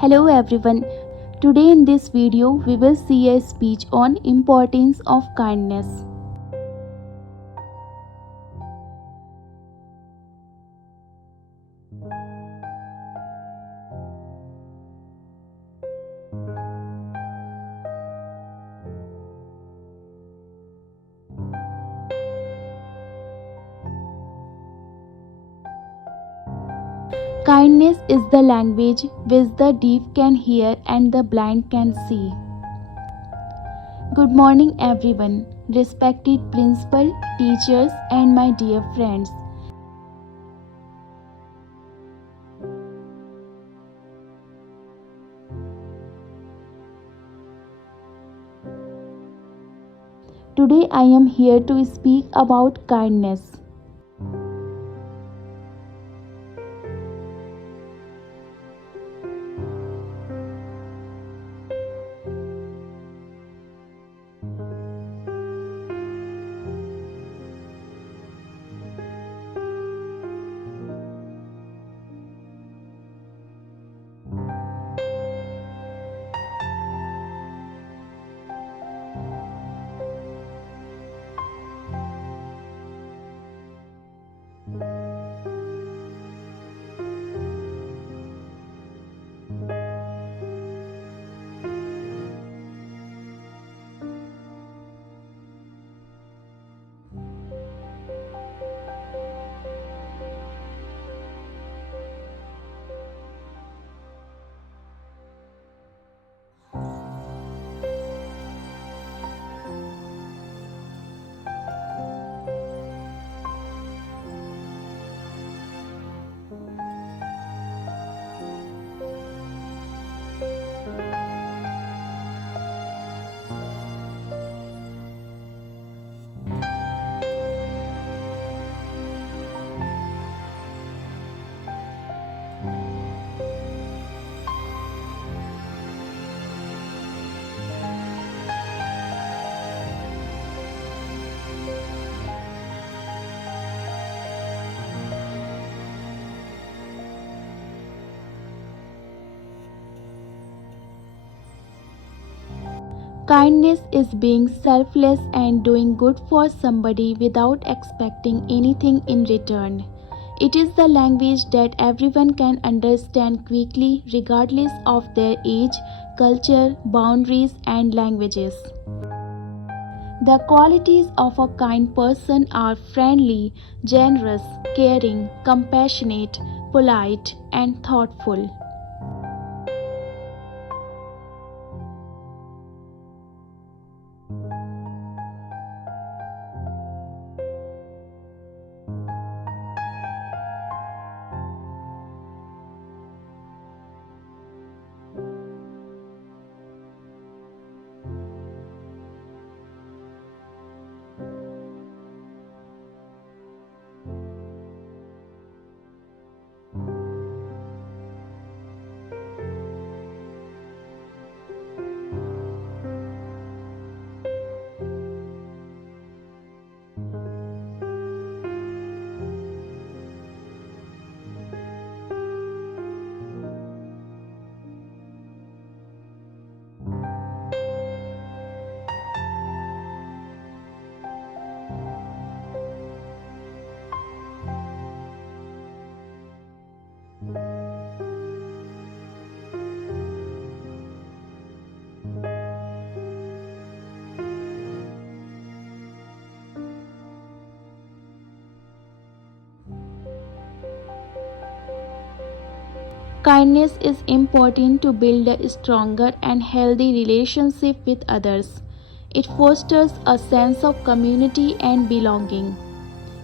Hello everyone. Today in this video we will see a speech on importance of kindness. Kindness is the language which the deaf can hear and the blind can see. Good morning everyone, respected principal, teachers and my dear friends. Today I am here to speak about kindness. Kindness is being selfless and doing good for somebody without expecting anything in return. It is the language that everyone can understand quickly, regardless of their age, culture, boundaries, and languages. The qualities of a kind person are friendly, generous, caring, compassionate, polite, and thoughtful. Kindness is important to build a stronger and healthy relationship with others. It fosters a sense of community and belonging.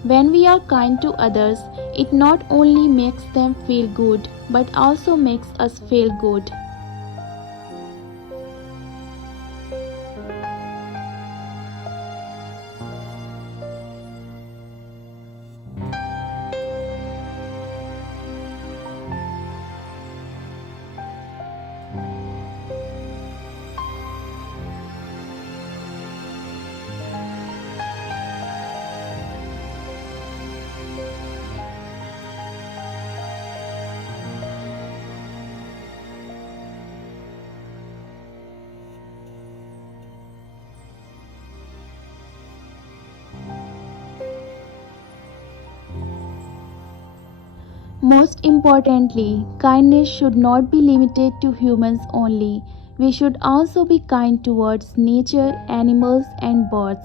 When we are kind to others, it not only makes them feel good but also makes us feel good. Most importantly, kindness should not be limited to humans only. We should also be kind towards nature, animals, and birds.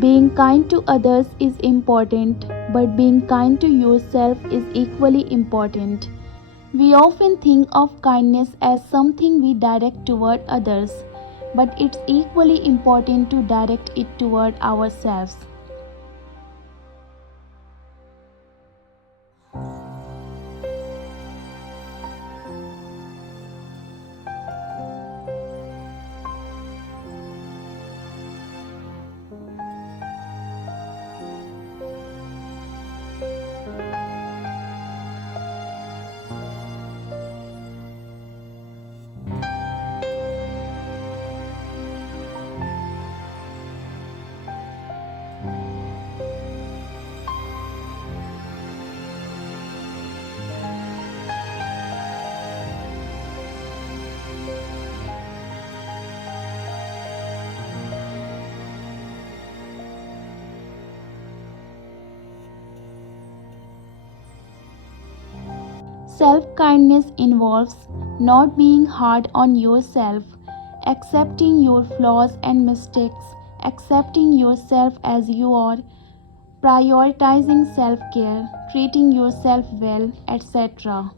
Being kind to others is important, but being kind to yourself is equally important. We often think of kindness as something we direct toward others, but it's equally important to direct it toward ourselves. Self kindness involves not being hard on yourself, accepting your flaws and mistakes, accepting yourself as you are, prioritizing self care, treating yourself well, etc.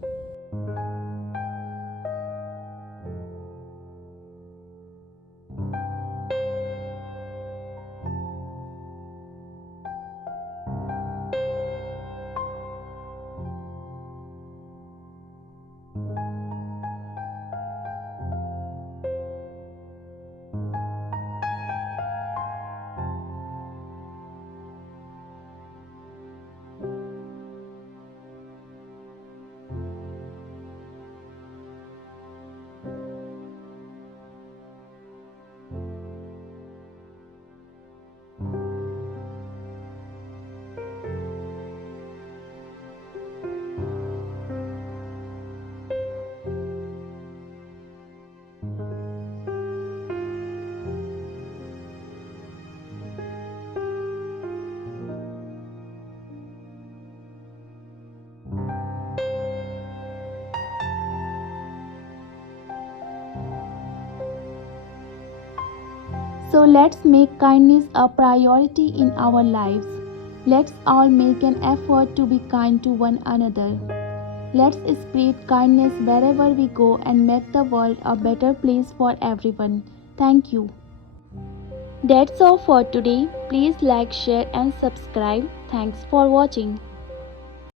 So let's make kindness a priority in our lives. Let's all make an effort to be kind to one another. Let's spread kindness wherever we go and make the world a better place for everyone. Thank you. That's all for today. Please like, share, and subscribe. Thanks for watching.